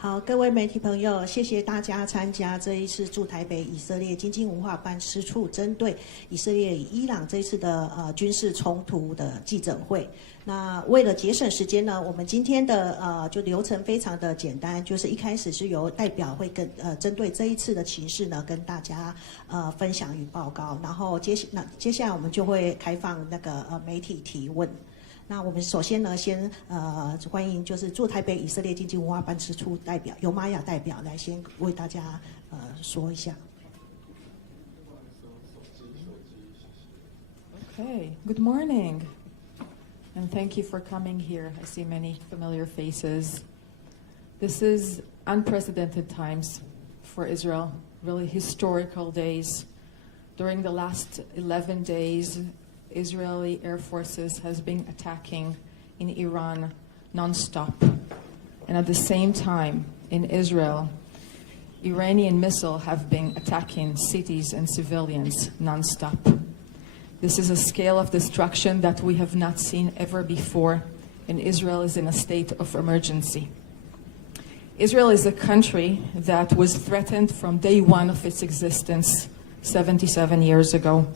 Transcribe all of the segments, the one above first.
好，各位媒体朋友，谢谢大家参加这一次驻台北以色列经济文化办事处针对以色列与伊朗这一次的军事冲突的记者会。那为了节省时间呢，我们今天的就流程非常的简单，就是一开始是由代表会跟针对这一次的情势呢跟大家分享与报告，然后接下来我们就会开放那个媒体提问。那我们首先呢，先欢迎就是驻台北以色列经济文化办事处代表尤玛雅代表来先为大家说一下。Okay, good morning, and thank you for coming here. I see many familiar faces. This is unprecedented times for Israel, really historical days. During the last 11 days, Israeli air forces has been attacking in Iran non-stop. And at the same time, in Israel, Iranian missiles have been attacking cities and civilians non-stop. This is a scale of destruction that we have not seen ever before, and Israel is in a state of emergency. Israel is a country that was threatened from day one of its existence 77 years ago.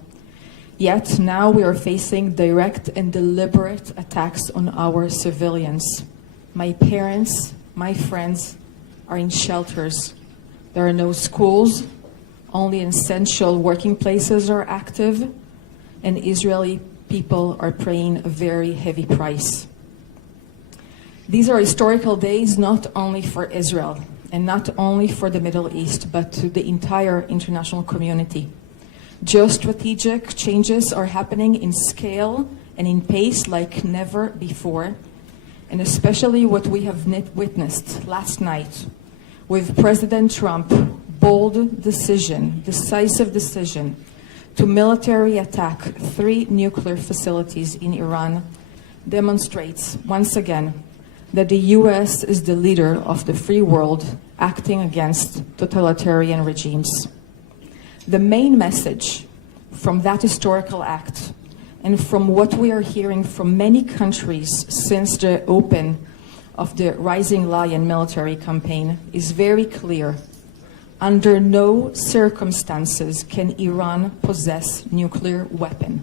Yet now we are facing direct and deliberate attacks on our civilians. My parents, my friends are in shelters. There are no schools, only essential working places are active, and Israeli people are paying a very heavy price. These are historical days not only for Israel and not only for the Middle East, but to the entire international community. Geostrategic changes are happening in scale and in pace like never before, and especially what we have witnessed last night with President Trump's bold decision, decisive decision, to military attack 3 nuclear facilities in Iran demonstrates once again that the US is the leader of the free world acting against totalitarian regimes. The main message from that historical act and from what we are hearing from many countries since the open of the Rising Lion military campaign is very clear. Under no circumstances can Iran possess nuclear weapon.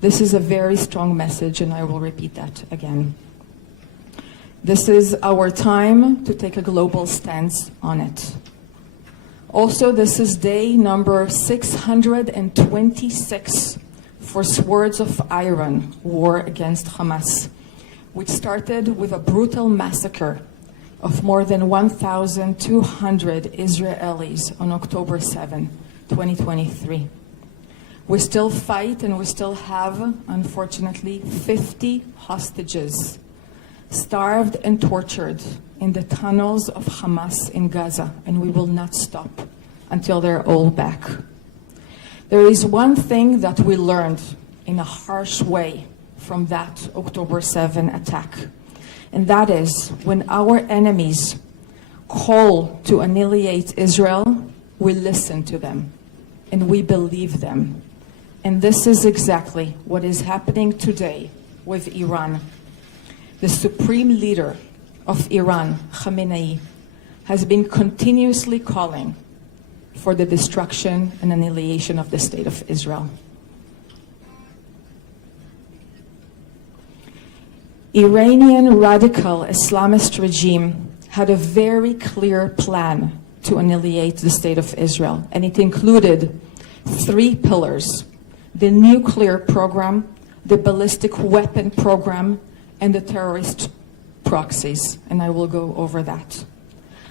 This is a very strong message, and I will repeat that again. This is our time to take a global stance on it. Also, this is day number 626 for Swords of Iron war against Hamas, which started with a brutal massacre of more than 1,200 Israelis on October 7, 2023. We still fight and we still have, unfortunately, 50 hostages starved and tortured in the tunnels of Hamas in Gaza, and we will not stop until they're all back. There is one thing that we learned in a harsh way from that October 7 attack, and that is when our enemies call to annihilate Israel, we listen to them and we believe them. And this is exactly what is happening today with Iran. The supreme leader of Iran, Khamenei, has been continuously calling for the destruction and annihilation of the state of Israel. Iranian radical Islamist regime had a very clear plan to annihilate the state of Israel, and it included 3 pillars: the nuclear program, the ballistic weapon program, and the terrorist proxies, and I will go over that.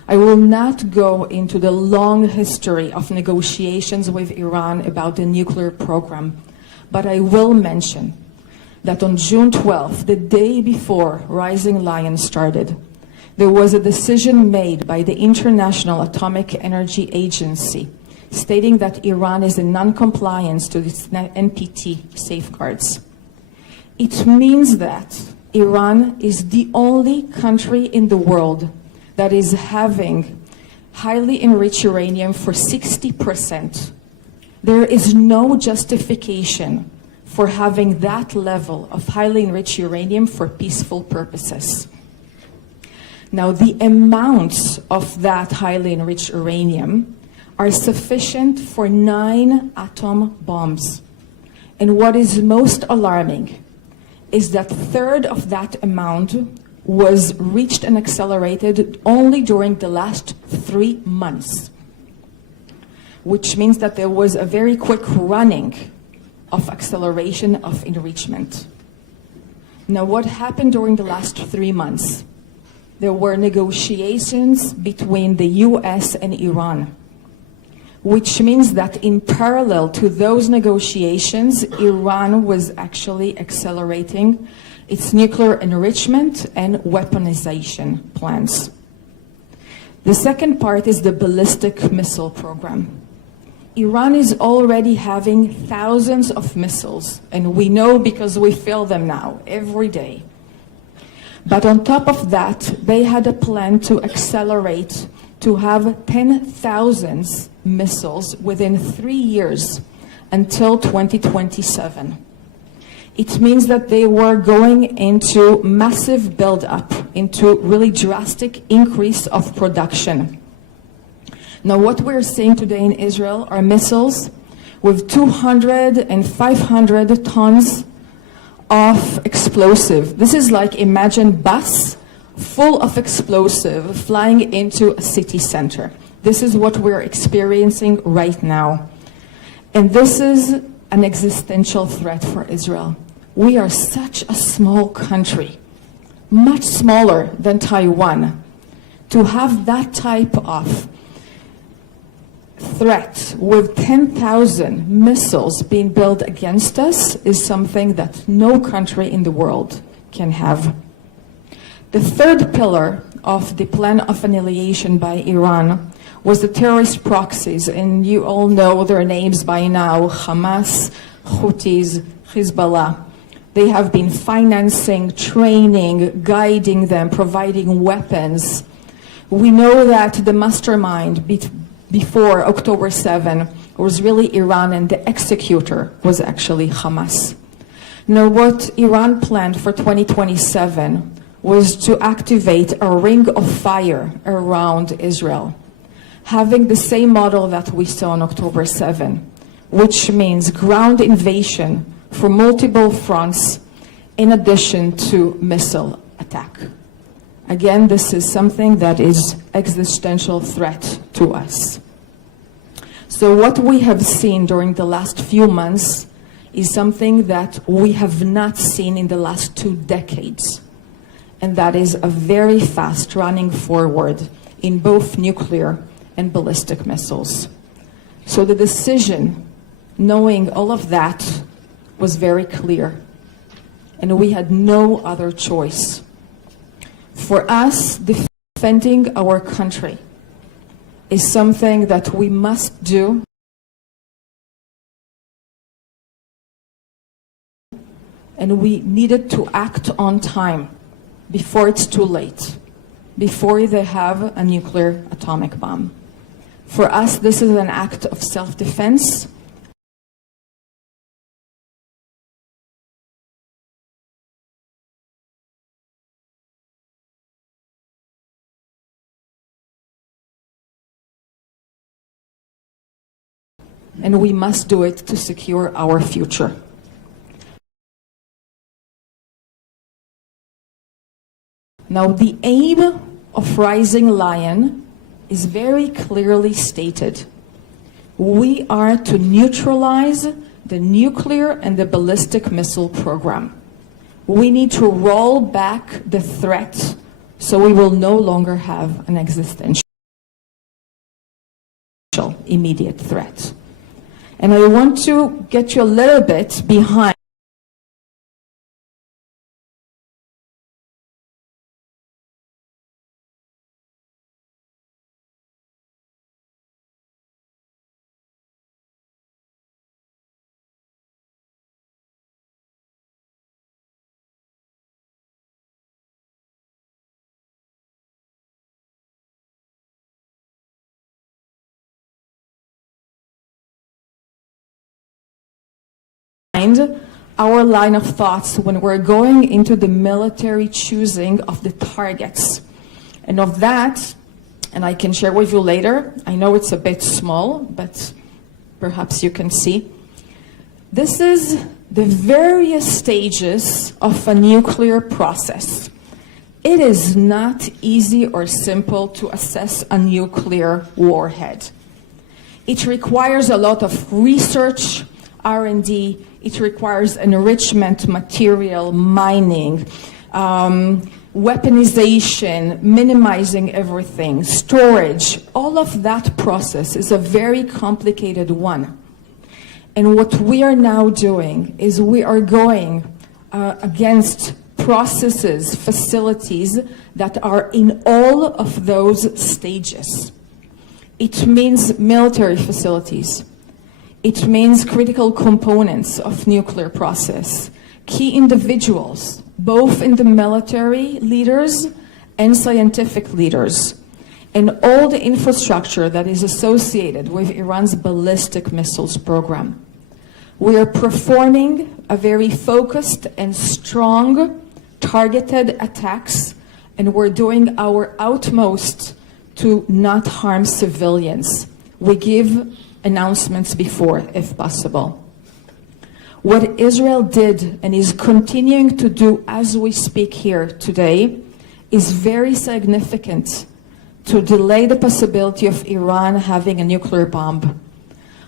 I will not go into the long history of negotiations with Iran about the nuclear program, but I will mention that on June 12th, the day before Rising Lion started, there was a decision made by the International Atomic Energy Agency stating that Iran is in non-compliance to its NPT safeguards. It means that Iran is the only country in the world that is having highly enriched uranium for 60% There is no justification for having that level of highly enriched uranium for peaceful purposes. Now, the amounts of that highly enriched uranium are sufficient for 9 atom bombs. And what is most alarming is that a third of that amount was reached and accelerated only during the last 3 months, which means that there was a very quick running of acceleration of enrichment. Now, what happened during the last 3 months? There were negotiations between the US and Iran, which means that in parallel to those negotiations, Iran was actually accelerating its nuclear enrichment and weaponization plans. The second part is the ballistic missile program. Iran is already having thousands of missiles, and we know because we feel them now every day. But on top of that, they had a plan to accelerate to have 10,000 missiles within 3 years until 2027. It means that they were going into massive build-up, into really drastic increase of production. Now, what we're seeing today in Israel are missiles with 200 and 500 tons of explosive. This is like, imagine bus full of explosive flying into a city center. This is what we're experiencing right now. And this is an existential threat for Israel. We are such a small country, much smaller than Taiwan. To have that type of threat with 10,000 missiles being built against us is something that no country in the world can have. The third pillar of the plan of annihilation by Iran was the terrorist proxies, and you all know their names by now: Hamas, Houthis, Hezbollah. They have been financing, training, guiding them, providing weapons. We know that the mastermind before October 7 was really Iran, and the executor was actually Hamas. Now, what Iran planned for 2027 was to activate a ring of fire around Israel, having the same model that we saw on October 7, which means ground invasion for multiple fronts in addition to missile attack. Again, this is something that is existential threat to us. So what we have seen during the last few months is something that we have not seen in the last 2 decades. And that is a very fast running forward in both nuclear and ballistic missiles. So the decision, knowing all of that, was very clear. And we had no other choice. For us, defending our country is something that we must do. And we needed to act on time before it's too late, before they have a nuclear atomic bomb. For us, this is an act of self-defense. And we must do it to secure our future. Now, the aim of Rising Lion is very clearly stated. We are to neutralize the nuclear and the ballistic missile program. We need to roll back the threat so we will no longer have an existential immediate threat. And I want to get you a little bit behind behind our line of thoughts when we're going into the military choosing of the targets. And of that, and I can share with you later, I know it's a bit small, but perhaps you can see. This is the various stages of a nuclear process. It is not easy or simple to assess a nuclear warhead. It requires a lot of research, R&D. It requires enrichment, material, mining, weaponization, minimizing everything, storage. All of that process is a very complicated one. And what we are now doing is we are going against processes, facilities that are in all of those stages. It means military facilities. It means critical components of nuclear process, key individuals, both in the military leaders and scientific leaders, and all the infrastructure that is associated with Iran's ballistic missiles program. We are performing a very focused and strong targeted attacks, and we're doing our utmost to not harm civilians. We give announcements before, if possible. What Israel did and is continuing to do as we speak here today is very significant to delay the possibility of Iran having a nuclear bomb.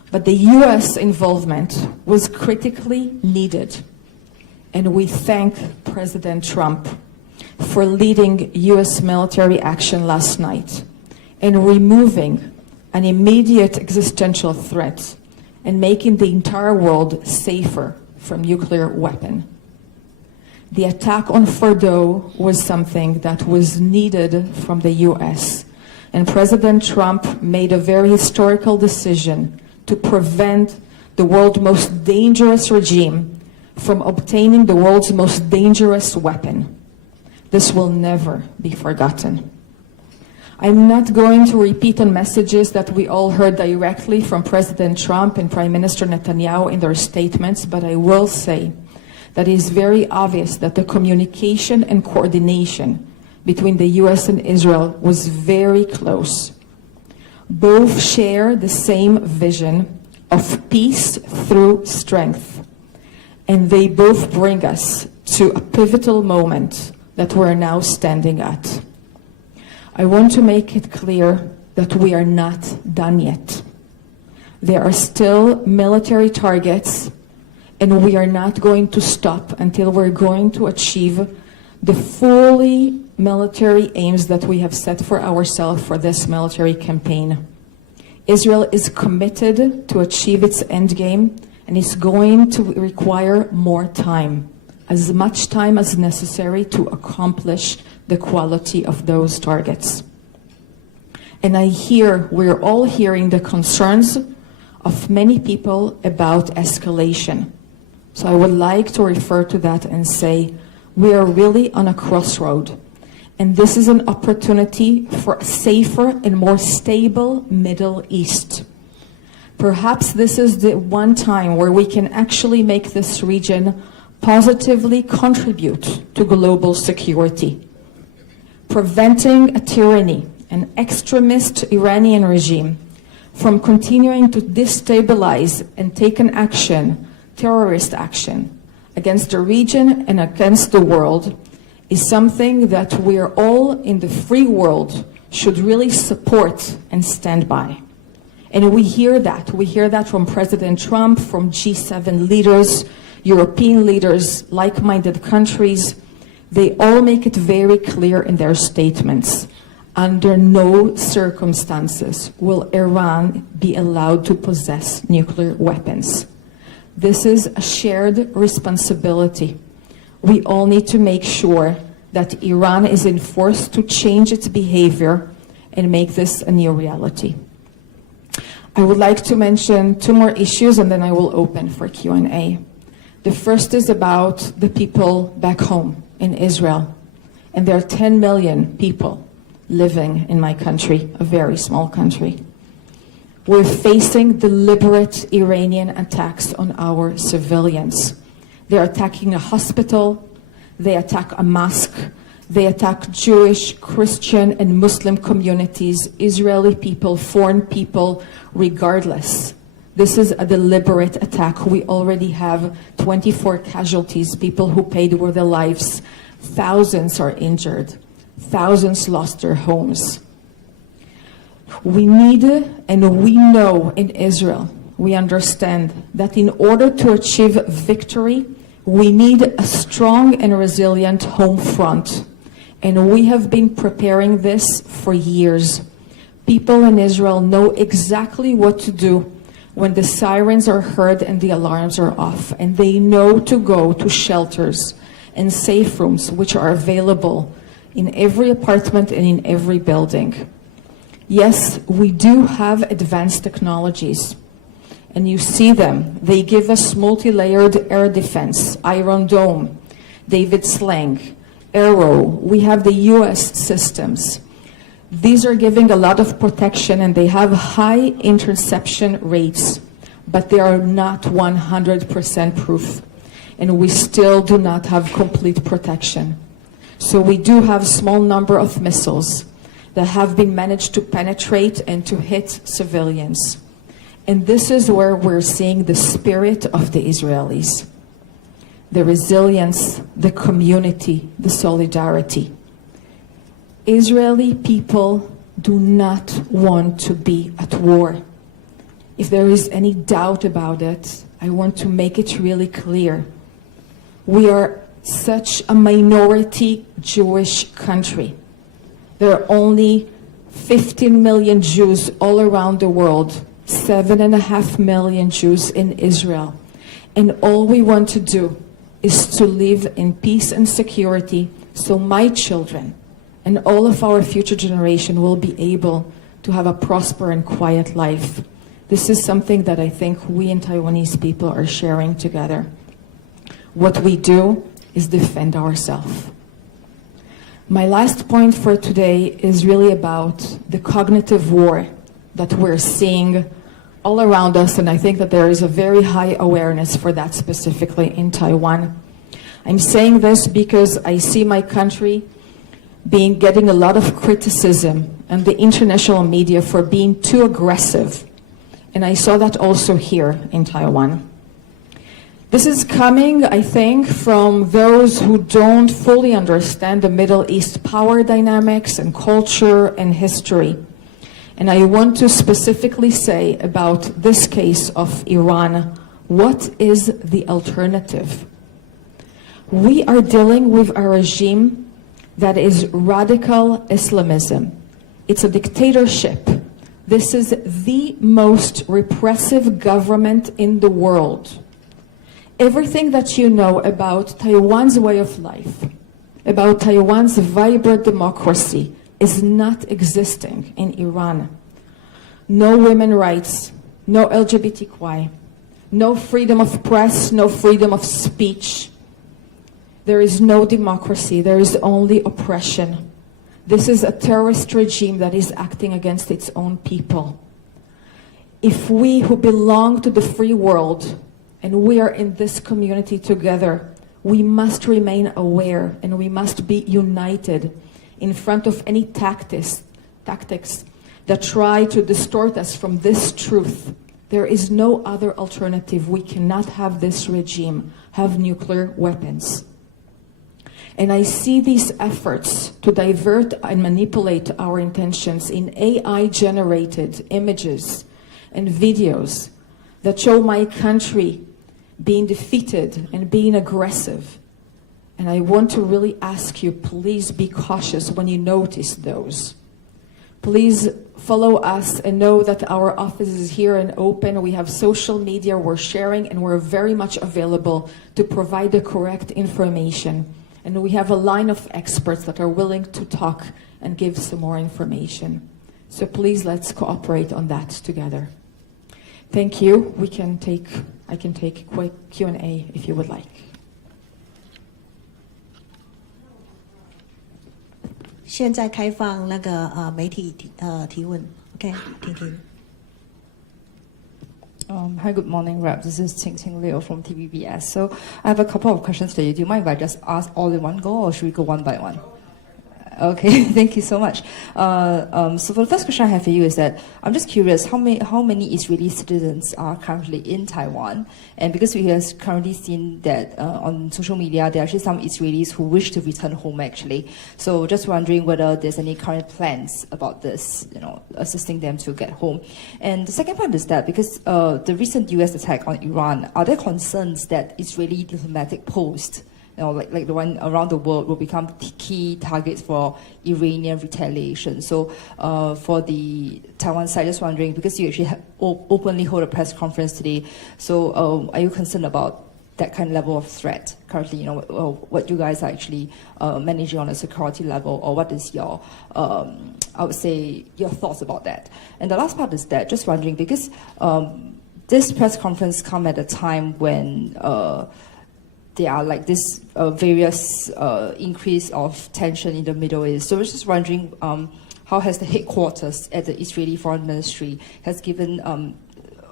But the US involvement was critically needed. And we thank President Trump for leading US military action last night and removing an immediate existential threat and making the entire world safer from nuclear weapon. The attack on Fordo was something that was needed from the US, and President Trump made a very historical decision to prevent the world's most dangerous regime from obtaining the world's most dangerous weapon. This will never be forgotten. I'm not going to repeat on messages that we all heard directly from President Trump and Prime Minister Netanyahu in their statements, but I will say that it is very obvious that the communication and coordination between the US and Israel was very close. Both share the same vision of peace through strength, and they both bring us to a pivotal moment that we're now standing at. I want to make it clear that we are not done yet. There are still military targets, and we are not going to stop until we're going to achieve the fully military aims that we have set for ourselves for this military campaign. Israel is committed to achieve its endgame, and it's going to require more time, as much time as necessary to accomplish the quality of those targets. And we're all hearing the concerns of many people about escalation. So I would like to refer to that and say, we are really on a crossroad. And this is an opportunity for a safer and more stable Middle East. Perhaps this is the one time where we can actually make this region positively contribute to global security. Preventing a tyranny, an extremist Iranian regime, from continuing to destabilize and take an action, terrorist action, against the region and against the world is something that we are all in the free world should really support and stand by. And we hear that. We hear that from President Trump, from G7 leaders, European leaders, like-minded countries. They all make it very clear in their statements. Under no circumstances will Iran be allowed to possess nuclear weapons. This is a shared responsibility. We all need to make sure that Iran is enforced to change its behavior and make this a new reality. I would like to mention two more issues, and then I will open for Q&A. The first is about the people back home in Israel. And there are 10 million people living in my country, a very small country. We're facing deliberate Iranian attacks on our civilians. They're attacking a hospital, they attack a mosque, they attack Jewish, Christian, and Muslim communities, Israeli people, foreign people, regardless. This is a deliberate attack. We already have 24 casualties, people who paid with their lives. Thousands are injured. Thousands lost their homes. We need, and we know in Israel, we understand that in order to achieve victory, we need a strong and resilient home front. And we have been preparing this for years. People in Israel know exactly what to do when the sirens are heard and the alarms are off. And they know to go to shelters and safe rooms which are available in every apartment and in every building. Yes, we do have advanced technologies, and you see them. They give us multi-layered air defense, Iron Dome, David Sling, Arrow. We have the US systems. These are giving a lot of protection, and they have high interception rates, but they are not 100% proof, and we still do not have complete protection. So we do have a small number of missiles that have been managed to penetrate and to hit civilians. And this is where we're seeing the spirit of the Israelis. The resilience, the community, the solidarity. Israeli people do not want to be at war. If there is any doubt about it, I want to make it really clear. We are such a minority Jewish country. There are only 15 million Jews all around the world, 7.5 million Jews in Israel. And all we want to do is to live in peace and security so my children and all of our future generation will be able to have a prosperous and quiet life. This is something that I think we and Taiwanese people are sharing together. What we do is defend ourselves. My last point for today is really about the cognitive war that we're seeing all around us, and I think that there is a very high awareness for that specifically in Taiwan. I'm saying this because I see my country getting a lot of criticism and the international media for being too aggressive, and I saw that also here in Taiwan. This is coming, I think, from those who don't fully understand the Middle East power dynamics and culture and history. And I want to specifically say about this case of Iran, what is the alternative? We are dealing with a regime that is radical Islamism. It's a dictatorship. This is the most repressive government in the world. Everything that you know about Taiwan's way of life, about Taiwan's vibrant democracy, is not existing in Iran. No women's rights, no LGBTQI, no freedom of press, no freedom of speech. There is no democracy, there is only oppression. This is a terrorist regime that is acting against its own people. If we who belong to the free world, and we are in this community together, we must remain aware and we must be united in front of any tactics that try to distort us from this truth. There is no other alternative. We cannot have this regime have nuclear weapons. And I see these efforts to divert and manipulate our intentions in AI-generated images and videos that show my country being defeated and being aggressive. And I want to really ask you, please be cautious when you notice those. Please follow us and know that our office is here and open. We have social media, we're sharing, and we're very much available to provide the correct information. And we have a line of experts that are willing to talk and give some more information. So please, let's cooperate on that together. Thank you. I can take a quick Q&A if you would like. 现在开放那个媒体提问 ，OK， 婷婷。Hi, good morning, Rep. This is Ting Liu from TVBS. So I have a couple of questions to you. Do you mind if I just ask all in one go, or should we go one by one? Okay, thank you so much. So for the first question I have for you is that I'm just curious how many Israeli citizens are currently in Taiwan, and because we have currently seen that on social media there are actually some Israelis who wish to return home actually. So just wondering whether there's any current plans about this, assisting them to get home. And the second part is that because the recent U.S. attack on Iran, are there concerns that Israeli diplomatic posts, like the one around the world, will become key targets for Iranian retaliation? So for the Taiwan side, just wondering, because you actually openly hold a press conference today, so are you concerned about that kind of level of threat currently, what you guys are actually managing on a security level, or what is your, I would say, your thoughts about that? And the last part is that, just wondering, because this press conference come at a time when there are like this various increase of tension in the Middle East. So I was just wondering, how has the headquarters at the Israeli Foreign Ministry has given,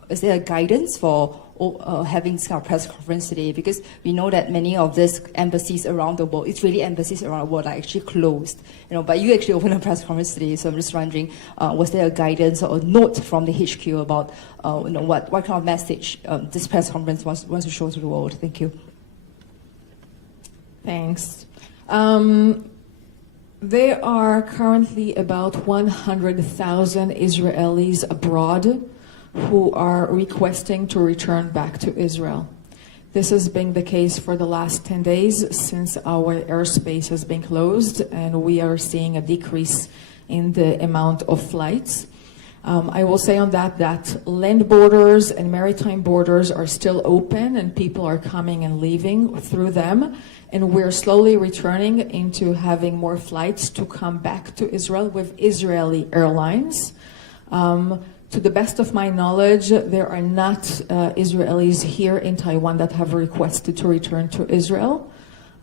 is there a guidance for having this kind of press conference today? Because we know that many of these embassies around the world, Israeli embassies around the world, are actually closed. But you actually opened a press conference today, so I'm just wondering, was there a guidance or a note from the HQ about, what kind of message this press conference wants to show to the world? Thank you. Thanks. There are currently about 100,000 Israelis abroad who are requesting to return back to Israel. This has been the case for the last 10 days since our airspace has been closed, and we are seeing a decrease in the amount of flights. I will say on that land borders and maritime borders are still open, and people are coming and leaving through them. And we're slowly returning into having more flights to come back to Israel with Israeli airlines. To the best of my knowledge, there are not Israelis here in Taiwan that have requested to return to Israel.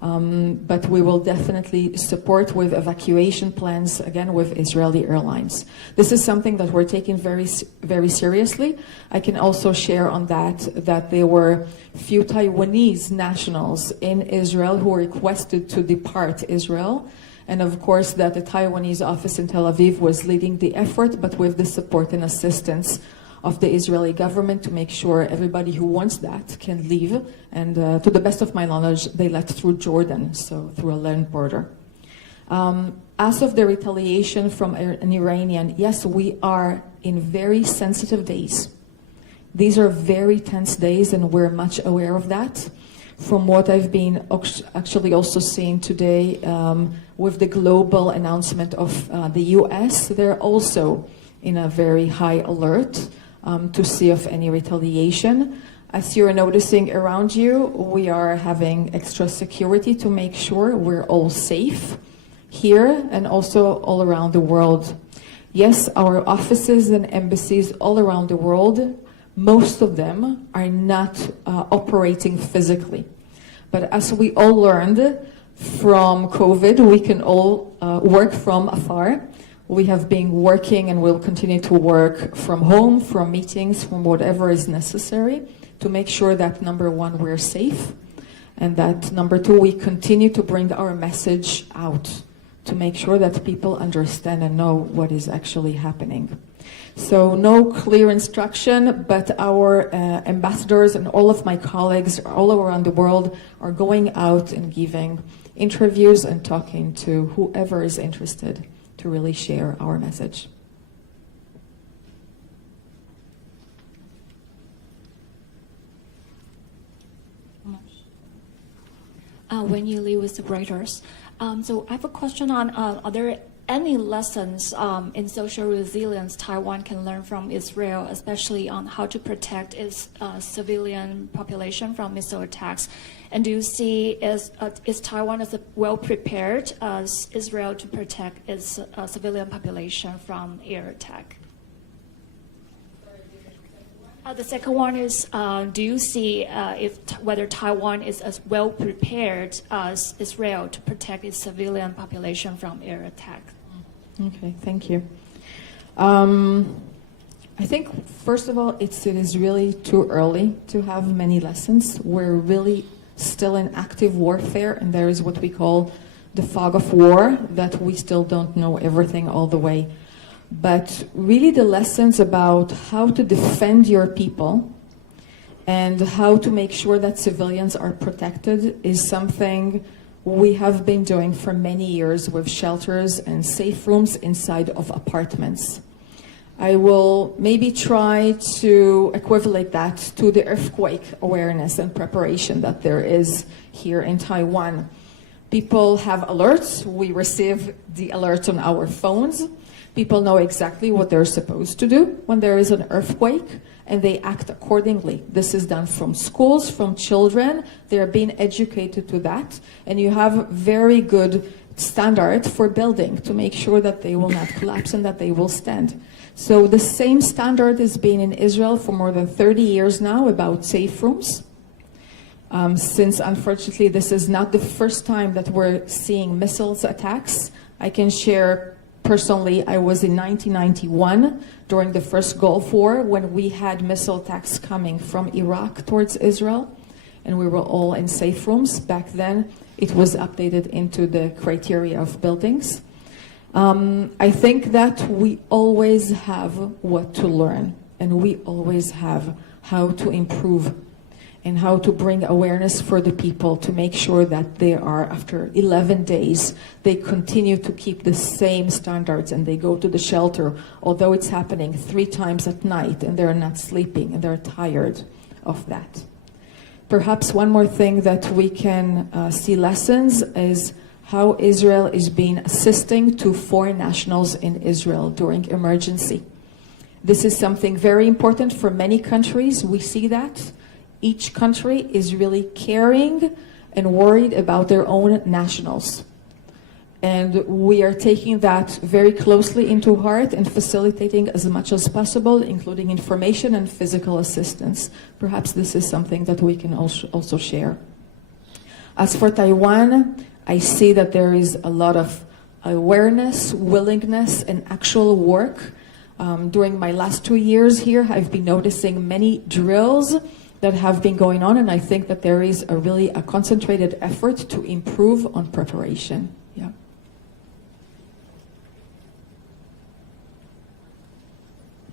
But we will definitely support with evacuation plans, again, with Israeli airlines. This is something that we're taking very, very seriously. I can also share on that there were few Taiwanese nationals in Israel who requested to depart Israel. And of course, that the Taiwanese office in Tel Aviv was leading the effort, but with the support and assistance of the Israeli government to make sure everybody who wants that can leave. And to the best of my knowledge, they left through Jordan, so through a land border. As of the retaliation from an Iranian, yes, we are in very sensitive days. These are very tense days, and we're much aware of that. From what I've been actually also seeing today with the global announcement of the US, they're also in a very high alert to see of any retaliation. As you're noticing around you, we are having extra security to make sure we're all safe here and also all around the world. Yes, our offices and embassies all around the world, most of them are not operating physically. But as we all learned from COVID, we can all work from afar. We have been working and will continue to work from home, from meetings, from whatever is necessary to make sure that, number one, we're safe, and that, number two, we continue to bring our message out to make sure that people understand and know what is actually happening. So no clear instruction, but our ambassadors and all of my colleagues all around the world are going out and giving interviews and talking to whoever is interested to really share our message. Wenyi Lee with the Reuters. So I have a question on, are there any lessons in social resilience Taiwan can learn from Israel, especially on how to protect its civilian population from missile attacks? And do you see is Taiwan as well prepared as Israel to protect its civilian population from air attack? The second one is, do you see whether Taiwan is as well prepared as Israel to protect its civilian population from air attack? Okay, thank you. I think, first of all, it is really too early to have many lessons. We're really still in active warfare, and there is what we call the fog of war, that we still don't know everything all the way. But really the lessons about how to defend your people and how to make sure that civilians are protected is something we have been doing for many years with shelters and safe rooms inside of apartments. I will maybe try to equivalent that to the earthquake awareness and preparation that there is here in Taiwan. People have alerts. We receive the alerts on our phones. People know exactly what they're supposed to do when there is an earthquake, and they act accordingly. This is done from schools, from children. They're being educated to that, and you have very good standard for building to make sure that they will not collapse and that they will stand. So the same standard has been in Israel for more than 30 years now about safe rooms. Since unfortunately this is not the first time that we're seeing missiles attacks, I can share personally, I was in 1991 during the first Gulf War when we had missile attacks coming from Iraq towards Israel, and we were all in safe rooms. Back then it was updated into the criteria of buildings. I think that we always have what to learn, and we always have how to improve and how to bring awareness for the people to make sure that they are, after 11 days, they continue to keep the same standards and they go to the shelter, although it's happening 3 times at night and they're not sleeping and they're tired of that. Perhaps one more thing that we can see lessons is how Israel is being assisting to foreign nationals in Israel during emergency. This is something very important for many countries. We see that. Each country is really caring and worried about their own nationals. And we are taking that very closely into heart and facilitating as much as possible, including information and physical assistance. Perhaps this is something that we can also share. As for Taiwan, I see that there is a lot of awareness, willingness, and actual work. During my last 2 years here, I've been noticing many drills that have been going on, and I think that there is a concentrated effort to improve on preparation. Yeah.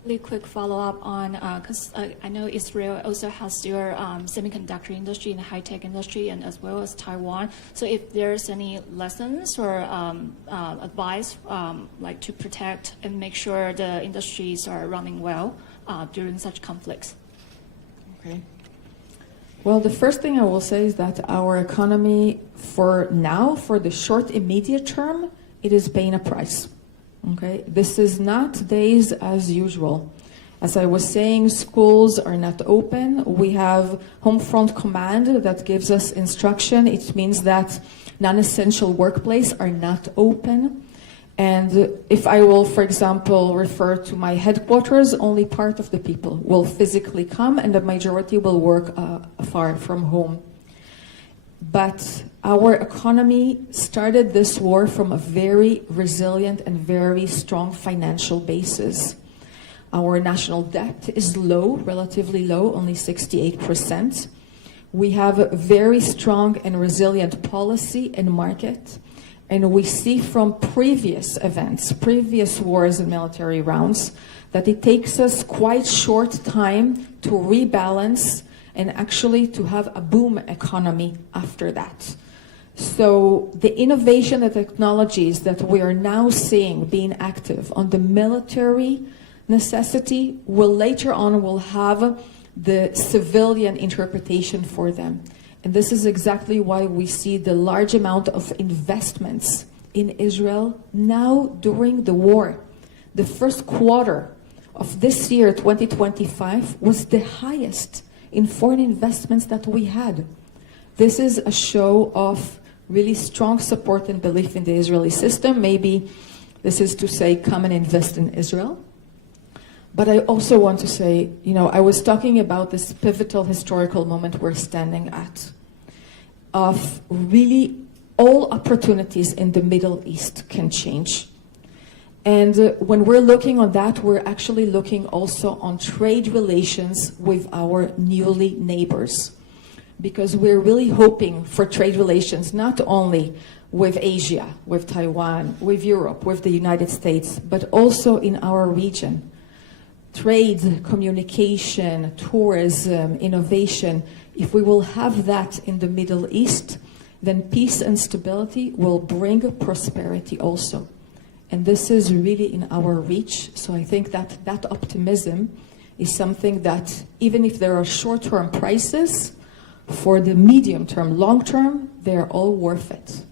Really quick follow-up on, because I know Israel also has their semiconductor industry and high-tech industry, and as well as Taiwan. So if there's any lessons or advice, like to protect and make sure the industries are running well during such conflicts. Okay. Well, the first thing I will say is that our economy for now, for the short immediate term, it is paying a price. Okay, this is not days as usual. As I was saying, schools are not open. We have home front command that gives us instruction. It means that non-essential workplace are not open. And if I will, for example, refer to my headquarters, only part of the people will physically come and the majority will work far from home. But our economy started this war from a very resilient and very strong financial basis. Our national debt is low, relatively low, only 68%. We have a very strong and resilient policy and market. And we see from previous events, previous wars and military rounds, that it takes us quite short time to rebalance and actually to have a boom economy after that. So the innovation and technologies that we are now seeing being active on the military necessity will later on will have the civilian interpretation for them. And this is exactly why we see the large amount of investments in Israel now during the war. The first quarter of this year, 2025, was the highest in foreign investments that we had. This is a show of really strong support and belief in the Israeli system. Maybe this is to say, come and invest in Israel. But I also want to say, I was talking about this pivotal historical moment we're standing at, of really all opportunities in the Middle East can change. And when we're looking on that, we're actually looking also on trade relations with our newly neighbors. Because we're really hoping for trade relations not only with Asia, with Taiwan, with Europe, with the United States, but also in our region. Trade, communication, tourism, innovation, if we will have that in the Middle East, then peace and stability will bring prosperity also. And this is really in our reach. So I think that that optimism is something that, even if there are short-term prices, for the medium term, long term, they're all worth it.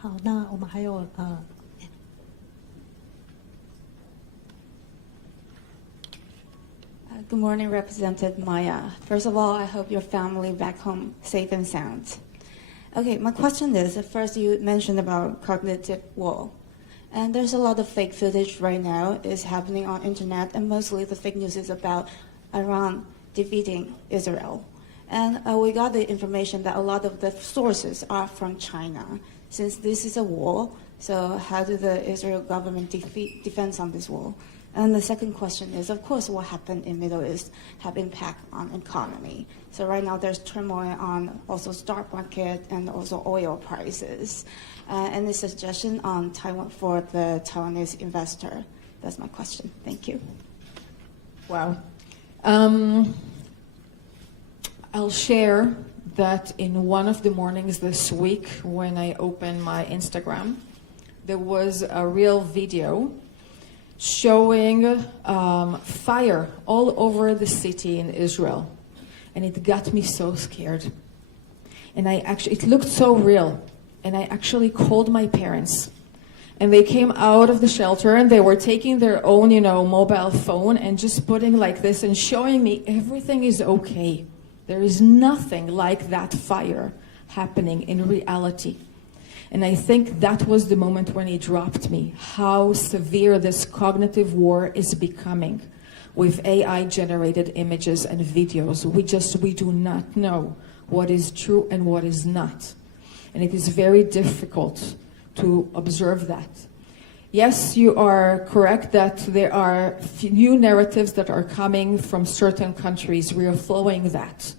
好，那我们还有Good morning, Representative Maya. First of all, I hope your family back home safe and sound. Okay, my question is, first you mentioned about cognitive war. And there's a lot of fake footage right now is happening on internet, and mostly the fake news is about Iran defeating Israel. And we got the information that a lot of the sources are from China. Since this is a war, so how do the Israel government defend on this war? And the second question is, of course, what happened in Middle East have impact on economy. So right now there's turmoil on also stock market and also oil prices. Any suggestion on Taiwan for the Taiwanese investor? That's my question. Thank you. Wow. I'll share that in one of the mornings this week when I opened my Instagram, there was a real video showing fire all over the city in Israel. And it got me so scared. And it looked so real. And I actually called my parents. And they came out of the shelter and they were taking their own, mobile phone and just putting like this and showing me everything is okay. There is nothing like that fire happening in reality. And I think that was the moment when it dropped me, how severe this cognitive war is becoming with AI-generated images and videos. We do not know what is true and what is not. And it is very difficult to observe that. Yes, you are correct that there are new narratives that are coming from certain countries. We are following that.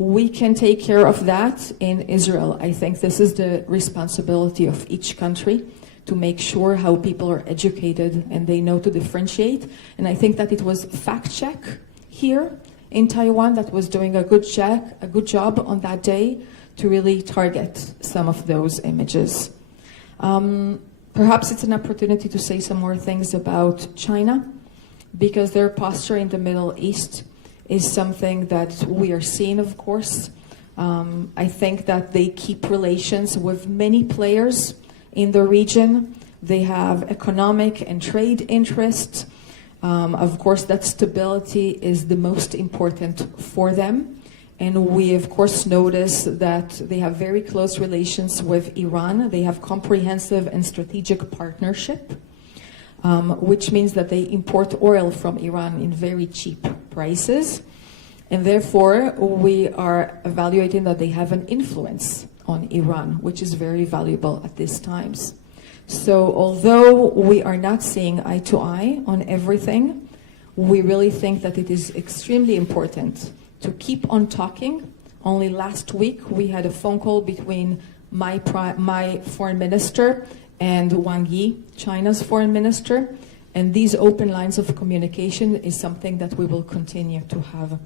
We can take care of that in Israel. I think this is the responsibility of each country to make sure how people are educated and they know to differentiate. And I think that it was Fact Check here in Taiwan that was doing a good job on that day to really target some of those images. Perhaps it's an opportunity to say some more things about China, because their posture in the Middle East is something that we are seeing, of course. I think that they keep relations with many players in the region. They have economic and trade interests. Of course, that stability is the most important for them. And we, of course, notice that they have very close relations with Iran. They have comprehensive and strategic partnership, which means that they import oil from Iran in very cheap prices. And therefore, we are evaluating that they have an influence on Iran, which is very valuable at these times. So although we are not seeing eye to eye on everything, we really think that it is extremely important to keep on talking. Only last week, we had a phone call between my foreign minister and Wang Yi, China's foreign minister. And these open lines of communication is something that we will continue to have.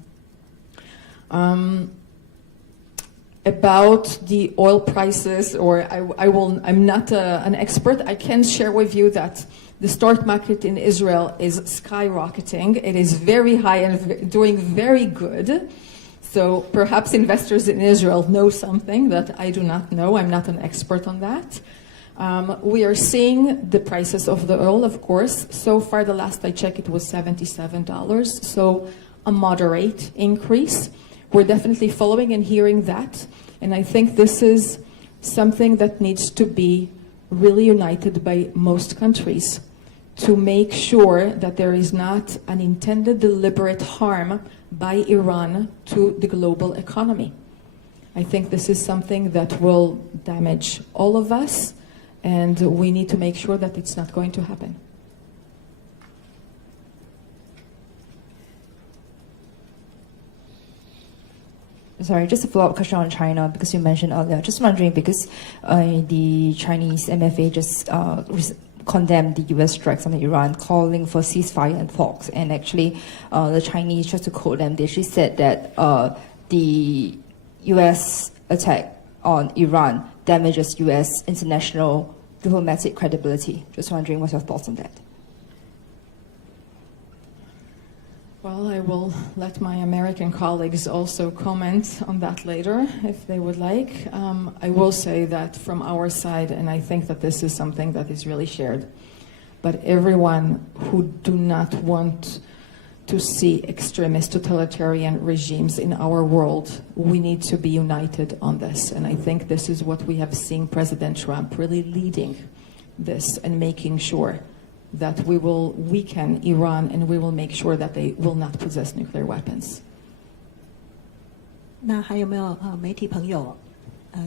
About the oil prices, I'm not an expert. I can share with you that the stock market in Israel is skyrocketing. It is very high and doing very good. So perhaps investors in Israel know something that I do not know. I'm not an expert on that. We are seeing the prices of the oil, of course. So far, the last I checked, it was $77. So a moderate increase. We're definitely following and hearing that. And I think this is something that needs to be really united by most countries to make sure that there is not an intended deliberate harm by Iran to the global economy. I think this is something that will damage all of us. and we need to make sure that it's not going to happen. Sorry, just a follow-up question on China, because you mentioned earlier. Just wondering, because the Chinese MFA just condemned the U.S. strikes on Iran, calling for ceasefire and talks. And actually, the Chinese, just to quote them, they actually said that the U.S. attack on Iran damages U.S. international diplomatic credibility. Just wondering what's your thoughts on that? Well, I will let my American colleagues also comment on that later, if they would like. I will say that from our side, and I think that this is something that is really shared, but everyone who do not want to see extremist totalitarian regimes in our world, we need to be united on this. And I think this is what we have seen President Trump really leading this and making sure that we will weaken Iran and we will make sure that they will not possess nuclear weapons. 那还有没有媒体朋友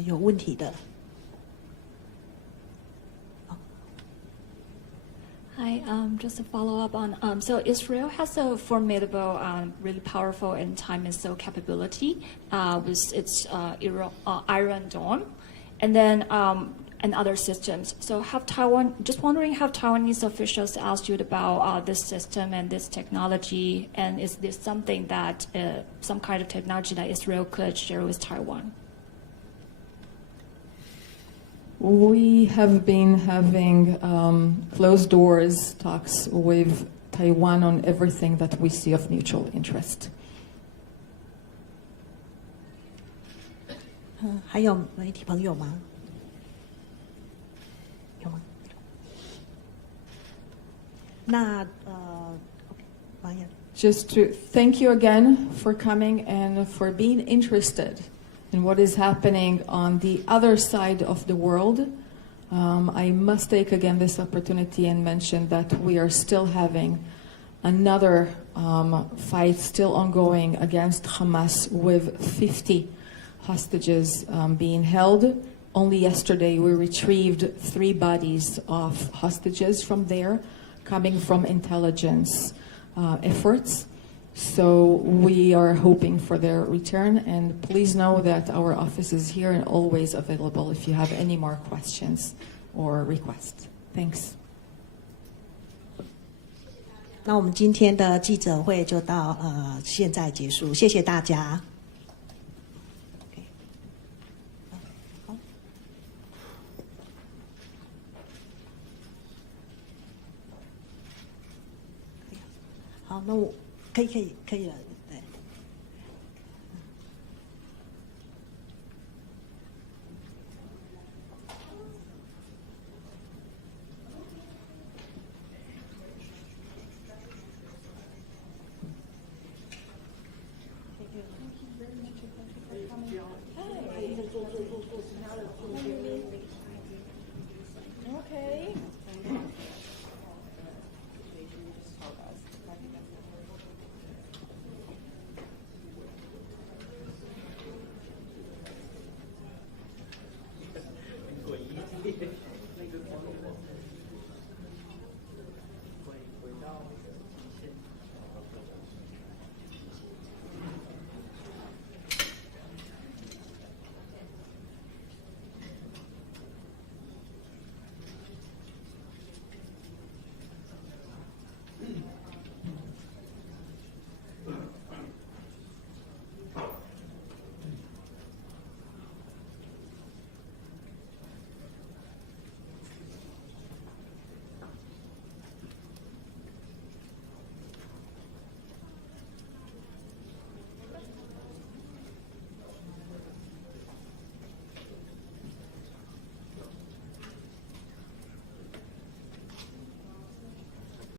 有问题的？ Hi, just to follow up on, so Israel has a formidable, really powerful and time-and-so capability with its Iron Dome, and then and other systems. So just wondering, have Taiwanese officials asked you about this system and this technology, and is this something that, some kind of technology that Israel could share with Taiwan? We have been having closed doors talks with Taiwan on everything that we see of mutual interest. 还有媒体朋友吗？有吗？那Just to thank you again for coming and for being interested in what is happening on the other side of the world. I must take again this opportunity and mention that we are still having another fight still ongoing against Hamas with 50 hostages being held. Only yesterday we retrieved 3 bodies of hostages from there, coming from intelligence efforts. So we are hoping for their return, and please know that our office is here and always available if you have any more questions or requests. Thanks. 那我们今天的记者会就到现在结束，谢谢大家。好，那我可以了，对。做其他的